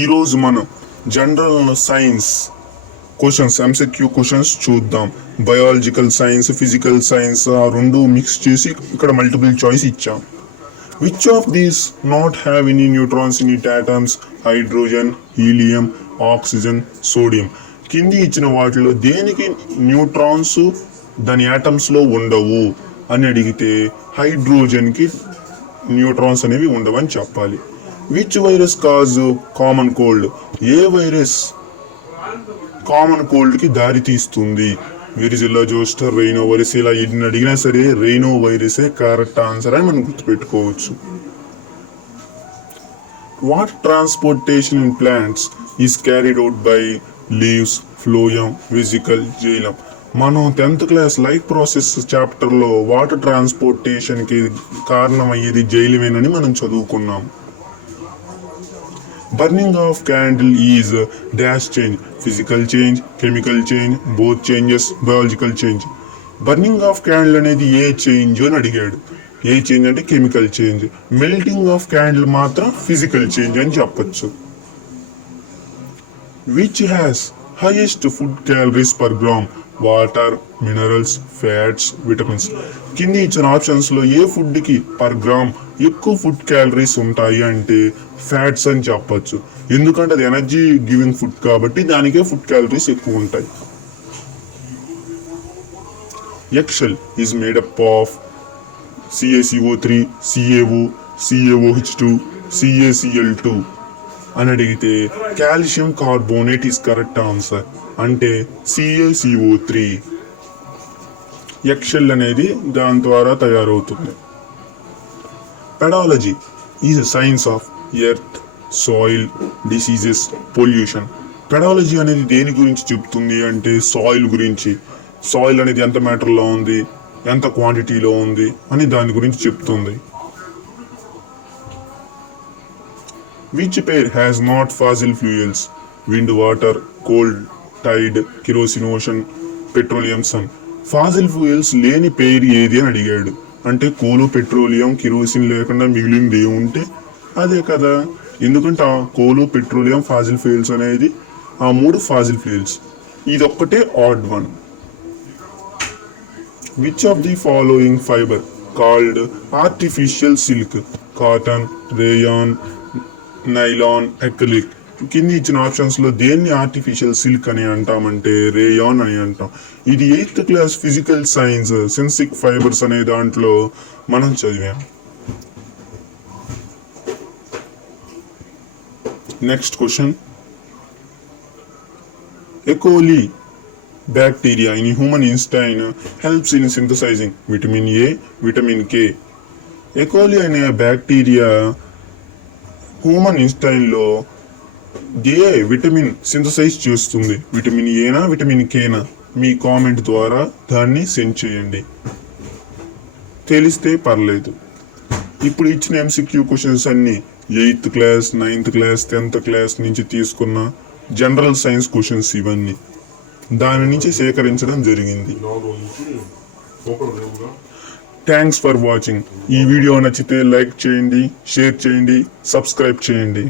ఈరోజు మనం general science questions MCQ questions చూద్దాం. బయాలజికల్ సైన్స్, ఫిజికల్ సైన్స్ ఆ రెండు మిక్స్ చేసి ఇక్కడ మల్టిపుల్ చాయిస్ ఇచ్చాం. Which of these not have any neutrons in it atoms? Hydrogen, helium, oxygen, sodium. కింది ఇచ్చిన వాటిలో దేనికి న్యూట్రాన్స్ దాని ఆటమ్స్లో ఉండవు అని అడిగితే హైడ్రోజన్కి న్యూట్రాన్స్ అనేవి ఉండవని చెప్పాలి. Which virus cause common cold? ఏ వైరస్ కామన్ కోల్డ్కి దారి తీస్తుంది? Varicella zoster, rhino virus. ఇలా ఎన్ని అడిగినా సరే రైనో వైరసే కరెక్ట్ ఆన్సర్ అని మనం గుర్తుపెట్టుకోవచ్చు. What transportation in plants is carried out by leaves, phloem, vesicle, xylem. మనం 10th క్లాస్ లైఫ్ ప్రాసెస్ చాప్టర్లో వాటర్ ట్రాన్స్పోర్టేషన్కి కారణమయ్యేది జైలమేనని మనం చదువుకున్నాం. Burning of candle is dash change? Physical change, chemical change, both changes, biological change. Burning of candle అనేది ఏ change అని అడిగాడు. ఏ చేంజ్ అంటే chemical change. Melting of candle మాత్రం ఫిజికల్ చేంజ్ అని చెప్పచ్చు. Which has highest food calories per gram? Water, minerals, fats, vitamins. కింది ఇచ్చిన ఆప్షన్స్లో ఏ ఫుడ్కి పర్ గ్రామ్ ఎక్కువ ఫుడ్ క్యాలరీస్ ఉంటాయి అంటే ఫ్యాట్స్ అని చెప్పచ్చు. ఎందుకంటే అది ఎనర్జీ గివింగ్ ఫుడ్ కాబట్టి దానికే ఫుడ్ క్యాలరీస్ ఎక్కువ ఉంటాయి. ఎక్షల్ is made up of CaCO3, CaO, CaOH2, CaCl2 అని అడిగితే calcium carbonate is correct answer. అంటే CaCO3. ఎక్షల్ అనేది దాని ద్వారా తయారవుతుంది. Pedology is science of earth, soil, diseases, pollution. Pedology అనేది దేని గురించి చెప్తుంది అంటే సాయిల్ గురించి. సాయిల్ అనేది ఎంత మ్యాటర్లో ఉంది, ఎంత క్వాంటిటీలో ఉంది అని దాని గురించి చెప్తుంది. Which pair has not fossil fuels? Wind, water, cold, tide, kerosene, ocean, petroleum, sun. Fossil fuels లేని పేరు ఏది అని అడిగాడు. అంటే కోలు, పెట్రోలియం, కిరోసిన్ లేకుండా మిగిలింది ఏముంటే అదే కదా. ఎందుకంటే ఆ కోలు, పెట్రోలియం, ఫాసిల్ ఫ్యూయల్స్ అనేది ఆ మూడు ఫాసిల్ ఫ్యూయల్స్. ఇది ఒక్కటే odd one. Which of the following fibre called artificial silk? Cotton, rayon, nylon, acrylic. కింది ఇచ్చిన ఆప్షన్స్లో దేన్ని ఆర్టిఫిషియల్ సిల్క్ అని అంటామంటే రేయాన్ అని అంటాం. ఇది 8th class physical science synthetic fibres అనే దాంట్లో మనం చదివాం. Next question. E coli bacteria in human intestine helps in synthesising vitamin A, vitamin K. E coli అనే బ్యాక్టీరియా హ్యూమన్ ఇంటెస్టైన్లో ఏ విటమిన్ సింథసైజ్ చేస్తుంది? విటమిన్ ఏనా, విటమిన్ కేనా? మీ కామెంట్ ద్వారా దాన్ని సెండ్ చేయండి. తెలిస్తే పర్లేదు. ఇప్పుడు ఇచ్చిన MCQ క్వశ్చన్స్ అన్ని 8th class, 9th class, 10th class నుంచి తీసుకున్న జనరల్ సైన్స్ క్వశ్చన్స్ ఇవన్నీ దాని నుంచి సేకరించడం జరిగింది. Thanks for watching. ఈ వీడియో నచ్చితే లైక్ చేయండి, షేర్ చేయండి, సబ్స్క్రైబ్ చేయండి.